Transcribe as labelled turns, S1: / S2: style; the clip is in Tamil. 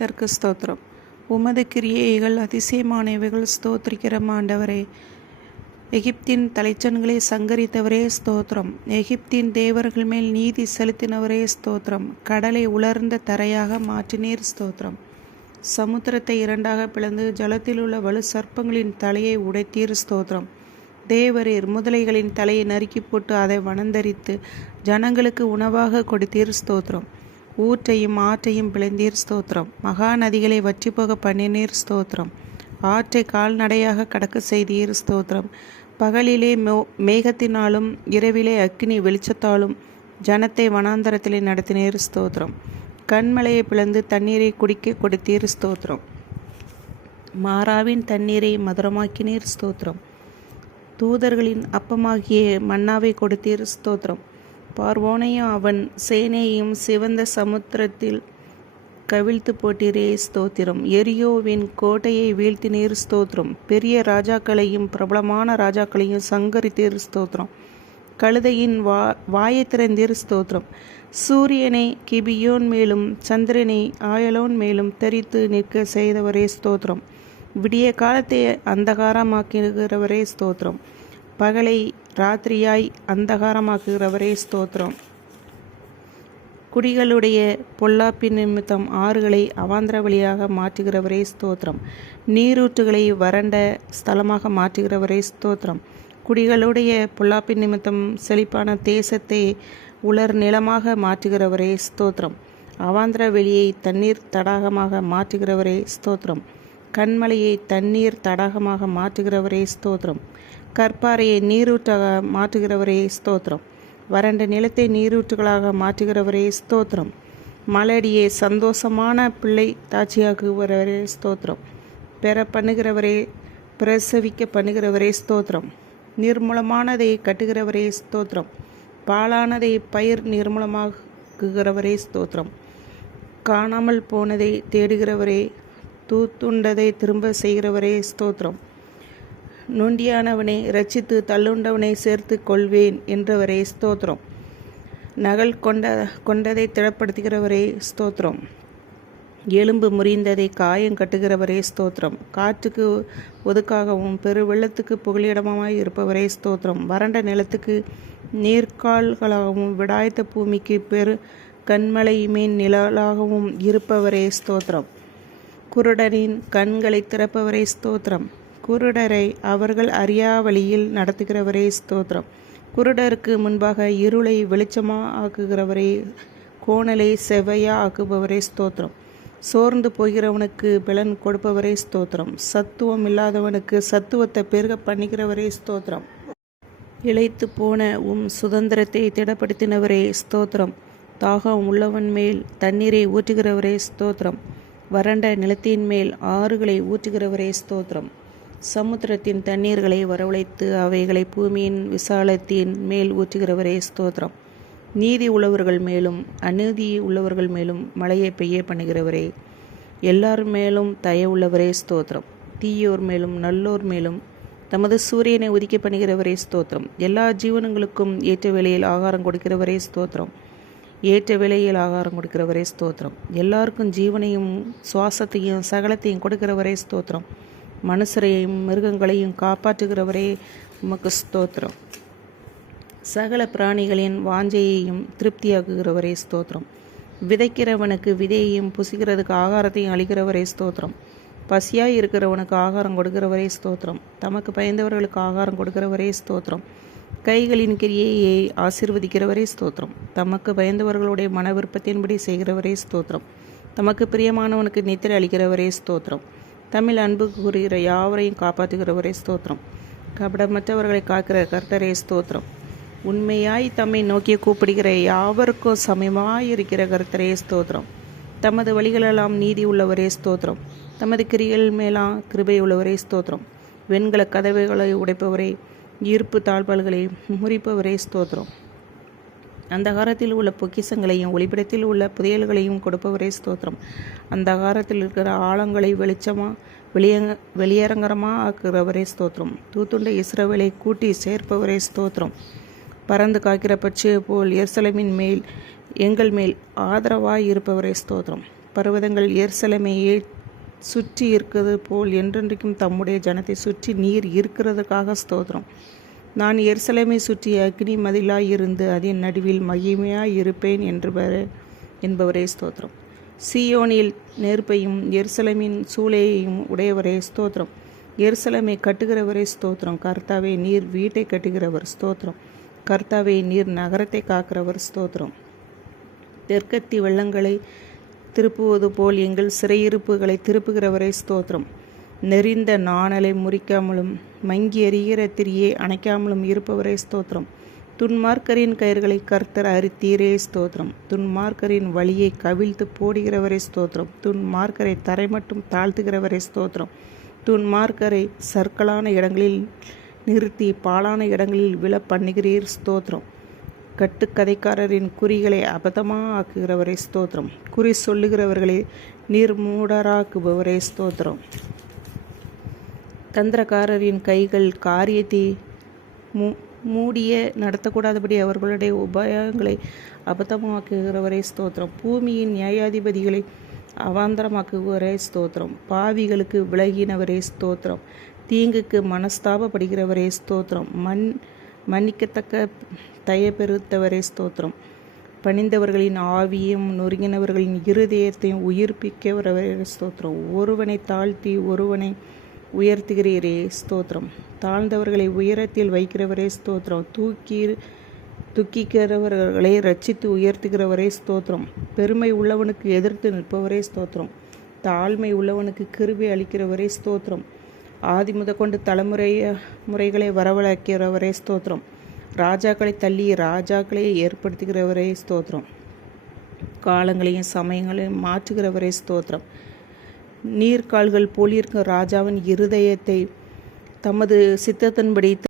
S1: கர்த்தர்க்கு ஸ்தோத்திரம். உமது கிரியைகள் அதிசயமானவைகள் ஸ்தோத்திரிக்கிற ஆண்டவரே. எகிப்தின் தலைச்சன்களை சங்கரித்தவரே ஸ்தோத்திரம். எகிப்தின் தேவர்கள் மேல் நீதி செலுத்தினவரே ஸ்தோத்திரம். கடலை உலர்ந்த தரையாக மாற்றினீர் ஸ்தோத்திரம். சமுத்திரத்தை இரண்டாக பிளந்து ஜலத்தில் உள்ள வலு சர்ப்பங்களின் தலையை உடைத்தீர் ஸ்தோத்திரம். தேவரீர் முதலைகளின் தலையை நறுக்கி போட்டு அதை வனந்தரித்து ஜனங்களுக்கு உணவாக கொடுத்தீர் ஸ்தோத்திரம். ஊற்றையும் ஆற்றையும் பிளந்தீர் ஸ்தோத்திரம். மகா நதிகளை வற்றி போக பண்ணினீர் ஸ்தோத்திரம். ஆற்றை கால்நடையாக கடக்க செய்தீர் ஸ்தோத்திரம். பகலிலே மே மேகத்தினாலும் இரவிலே அக்னி வெளிச்சத்தாலும் ஜனத்தை வனாந்தரத்திலே நடத்தினீர் ஸ்தோத்திரம். கண்மலையை பிளந்து தண்ணீரை குடிக்க கொடுத்தீர் ஸ்தோத்திரம். மாறாவின் தண்ணீரை மதுரமாக்கினீர் ஸ்தோத்திரம். தூதர்களின் அப்பமாகிய மன்னாவை கொடுத்தீர் ஸ்தோத்திரம். பார்வோனையும் அவன் சேனையும் சிவந்த சமுத்திரத்தில் கவிழ்த்து போட்டீரே ஸ்தோத்திரம். எரியோவின் கோட்டையை வீழ்த்தினீர் ஸ்தோத்திரம். பெரிய ராஜாக்களையும் பிரபலமான ராஜாக்களையும் சங்கரித்தீர் ஸ்தோத்திரம். கழுதையின் வா வாயை திறந்தீர் ஸ்தோத்திரம். சூரியனை கிபியோன் மேலும் சந்திரனை ஆயலோன் மேலும் தெரித்து நிற்க செய்தவரே ஸ்தோத்திரம். விடிய காலத்தை அந்தகாரமாக்குகிறவரே ஸ்தோத்திரம். பகலை ராத்திரியாய் அந்தகாரமாக்குகிறவரே ஸ்தோத்திரம். குடிகளுடைய பொல்லாப்பின் நிமித்தம் ஆறுகளை அவாந்திர வழியாக மாற்றுகிறவரே ஸ்தோத்திரம். நீரூற்றுகளை வறண்ட ஸ்தலமாக மாற்றுகிறவரே ஸ்தோத்திரம். குடிகளுடைய பொல்லாப்பின் நிமித்தம் செழிப்பான தேசத்தை உலர் நிலமாக மாற்றுகிறவரே ஸ்தோத்திரம். அவாந்திர வெளியை தண்ணீர் தடாகமாக மாற்றுகிறவரே ஸ்தோத்திரம். கண்மலையை தண்ணீர் தடாகமாக மாற்றுகிறவரே ஸ்தோத்திரம். கற்பாறையை நீரூற்றாக மாற்றுகிறவரே ஸ்தோத்திரம். வறண்ட நிலத்தை நீரூற்றுகளாக மாற்றுகிறவரே ஸ்தோத்திரம். மலடியை சந்தோஷமான பிள்ளை தாட்சியாக்குகிறவரே ஸ்தோத்திரம். பெற பண்ணுகிறவரே பிரசவிக்க பண்ணுகிறவரே ஸ்தோத்திரம். நிர்மூலமானதை கட்டுகிறவரே ஸ்தோத்திரம். பாலானதை பயிர் நிர்மூலமாக்குகிறவரே ஸ்தோத்திரம். காணாமல் போனதை தேடுகிறவரே தூத்துண்டதை திரும்ப செய்கிறவரே ஸ்தோத்திரம். நொண்டியானவனை ரச்சித்து தள்ளுண்டவனை சேர்த்து கொள்வேன் என்றவரே ஸ்தோத்திரம். நகல் கொண்ட கொண்டதை திடப்படுத்துகிறவரே ஸ்தோத்திரம். எலும்பு முறிந்ததை காயம் கட்டுகிறவரே ஸ்தோத்திரம். காற்றுக்கு ஒதுக்காகவும் பெரு வெள்ளத்துக்கு புகலிடமாய் இருப்பவரே ஸ்தோத்திரம். வறண்ட நிலத்துக்கு நீர்கால்களாகவும் விடாய்த்த பூமிக்கு பெரு கண்மலையுமே நிழலாகவும் இருப்பவரே ஸ்தோத்திரம். குருடனின் கண்களை திறப்பவரே ஸ்தோத்திரம். குருடரை அவர்கள் அறியா வழியில் நடத்துகிறவரே ஸ்தோத்திரம். குருடருக்கு முன்பாக இருளை வெளிச்சமாக ஆக்குகிறவரே கோணலை செவ்வையா ஆக்குபவரே ஸ்தோத்திரம். சோர்ந்து போகிறவனுக்கு பலன் கொடுப்பவரே ஸ்தோத்திரம். சத்துவம் இல்லாதவனுக்கு சத்துவத்தை பெருக பண்ணுகிறவரே ஸ்தோத்திரம். இழைத்து போன உம் சுதந்திரத்தை திடப்படுத்தினவரே ஸ்தோத்திரம். தாகம் உள்ளவன் மேல் தண்ணீரை ஊற்றுகிறவரே ஸ்தோத்திரம். வறண்ட நிலத்தின் மேல் ஆறுகளை ஊற்றுகிறவரே ஸ்தோத்திரம். சமுத்திரத்தின் தண்ணீர்களை வரவழைத்து அவைகளை பூமியின் விசாலத்தின் மேல் ஊற்றுகிறவரே ஸ்தோத்திரம். நீதி உள்ளவர்கள் மேலும் அநீதி உள்ளவர்கள் மேலும் மழையை பெய்ய பண்ணுகிறவரே. எல்லார் மேலும் தய உள்ளவரே ஸ்தோத்திரம். தீயோர் மேலும் நல்லோர் மேலும் தமது சூரியனை உதிக்க பண்ணுகிறவரே ஸ்தோத்திரம். எல்லா ஜீவனங்களுக்கும் ஏற்ற வேலையில் ஆகாரம் கொடுக்கிறவரே ஸ்தோத்திரம். ஏற்ற விலையில் ஆகாரம் கொடுக்கிறவரே ஸ்தோத்திரம். எல்லாருக்கும் ஜீவனையும் சுவாசத்தையும் சகலத்தையும் கொடுக்கிறவரே ஸ்தோத்திரம். மனுஷரையும் மிருகங்களையும் காப்பாற்றுகிறவரே உமக்கு ஸ்தோத்திரம். சகல பிராணிகளின் வாஞ்சையையும் திருப்தியாக்குகிறவரே ஸ்தோத்திரம். விதைக்கிறவனுக்கு விதையையும் புசிக்கிறதுக்கு ஆகாரத்தையும் அளிக்கிறவரே ஸ்தோத்திரம். பசியாக இருக்கிறவனுக்கு ஆகாரம் கொடுக்கிறவரே ஸ்தோத்திரம். தமக்கு பயந்தவர்களுக்கு ஆகாரம் கொடுக்கிறவரே ஸ்தோத்திரம். கைகளின் கிரியையை ஆசிர்வதிக்கிறவரே ஸ்தோத்திரம். தமக்கு பயந்தவர்களுடைய மன விருப்பத்தின்படி செய்கிறவரே ஸ்தோத்திரம். தமக்கு பிரியமானவனுக்கு நித்திரை அளிக்கிறவரே ஸ்தோத்திரம். தமிழ் அன்பு கூறுகிற யாவரையும் காப்பாற்றுகிறவரே ஸ்தோத்திரம். கபடமற்றவர்களை காக்கிற கர்த்தரே ஸ்தோத்திரம். உண்மையாய் தம்மை நோக்கி கூப்பிடுகிற யாவருக்கும் சமயமாய் இருக்கிற கர்த்தரே ஸ்தோத்திரம். தமது வழிகளெல்லாம் நீதி உள்ளவரே ஸ்தோத்திரம். தமது கிரிகள் மேலாம் கிருபை உள்ளவரே ஸ்தோத்திரம். வெண்கல கதவைகளை உடைப்பவரே ஈர்ப்பு தாழ்பால்களை முறிப்பவரே ஸ்தோத்திரம். அந்த காலத்தில் உள்ள பொக்கிசங்களையும் ஒளிப்பிடத்தில் உள்ள புதையல்களையும் கொடுப்பவரே ஸ்தோத்திரம். அந்த காலத்தில் இருக்கிற ஆழங்களை வெளிச்சமாக வெளியங்க வெளியரங்கரமாக ஆக்குகிறவரே ஸ்தோத்திரம். தூத்துண்ட இஸ்ரவேலை கூட்டி சேர்ப்பவரே ஸ்தோத்திரம். பறந்து காக்கிற பட்சியை போல் எர்சலமின் மேல் எங்கள் மேல் ஆதரவாய் இருப்பவரே ஸ்தோத்திரம். பர்வதங்கள் எர்சலமையே சுற்றி இருக்கிறது போல் என்றென்றைக்கும் தம்முடைய ஜனத்தை சுற்றி நீர் இருக்கிறதுக்காக ஸ்தோத்திரம். நான் எருசலேமை சுற்றி அக்னி மதிலாய் இருந்து அதன் நடுவில் மகிமையாய் இருப்பேன் என்பவரே என்பவரே ஸ்தோத்திரம். சியோனில் நெருப்பையும் எருசலமின் சூளையையும் உடையவரே ஸ்தோத்திரம். எருசலமை கட்டுகிறவரே ஸ்தோத்திரம். கர்த்தாவே நீர் வீட்டை கட்டுகிறவர் ஸ்தோத்திரம். கர்த்தாவே நீர் நகரத்தை காக்கிறவர் ஸ்தோத்திரம். தெற்கத்தி வெள்ளங்களை திருப்புவது போல் எங்கள் சிறையிருப்புகளை திருப்புகிறவரே ஸ்தோத்திரம். நெறிந்த நாணலை முறிக்காமலும் மங்கி எறிகிற திரியை அணைக்காமலும் இருப்பவரே ஸ்தோத்திரம். துன்மார்க்கரின் கயிர்களை கர்த்தர் அரித்தீரே ஸ்தோத்திரம். துன்மார்க்கரின் வழியை கவிழ்த்து போடுகிறவரே ஸ்தோத்திரம். துன்மார்க்கரை தரை மட்டும் தாழ்த்துகிறவரே ஸ்தோத்திரம். துன்மார்க்கரை சர்க்கலான இடங்களில் நிறுத்தி பாலான இடங்களில் விழ பண்ணுகிறீர் ஸ்தோத்திரம். கட்டுக்கதைக்காரரின் குறிகளை அபதமாக ஆக்குகிறவரே ஸ்தோத்திரம். குறி சொல்லுகிறவர்களை நீர்மூடராக்குபவரே ஸ்தோத்திரம். தந்திரக்காரரின் கைகள் காரியத்தை மூ மூடிய நடத்தக்கூடாதபடி அவர்களுடைய உபாயங்களை அபத்தமாக்குகிறவரே ஸ்தோத்திரம். பூமியின் நியாயாதிபதிகளை அவாந்தரமாக்குவரே ஸ்தோத்திரம். பாவிகளுக்கு விலகினவரே ஸ்தோத்திரம். தீங்குக்கு மனஸ்தாபப்படுகிறவரே ஸ்தோத்திரம். மண் மன்னிக்கத்தக்க தயப்பெருத்தவரே ஸ்தோத்திரம். பணிந்தவர்களின் ஆவியும் நொறுங்கினவர்களின் இருதயத்தையும் உயிர்ப்பிக்கவரவரே ஸ்தோத்திரம். ஒருவனை தாழ்த்தி ஒருவனை உயர்த்துகிறீரே ஸ்தோத்திரம். தாழ்ந்தவர்களை உயரத்தில் வைக்கிறவரே ஸ்தோத்திரம். தூக்கி துக்கிக்கிறவர்களை ரட்சித்து உயர்த்துகிறவரே ஸ்தோத்திரம். பெருமை உள்ளவனுக்கு எதிர்த்து நிற்பவரே ஸ்தோத்திரம். தாழ்மை உள்ளவனுக்கு கிருபி அளிக்கிறவரே ஸ்தோத்திரம். ஆதி முதற்கொண்டு தலைமுறை முறைகளை வரவழைக்கிறவரே ஸ்தோத்திரம். ராஜாக்களை தள்ளி ராஜாக்களை ஏற்படுத்துகிறவரே ஸ்தோத்திரம். காலங்களையும் சமயங்களையும் மாற்றுகிறவரே ஸ்தோத்திரம். நீர்க்கால்கள் போலிருக்கும் ராஜாவின் இருதயத்தை தமது சித்தத்தின்படி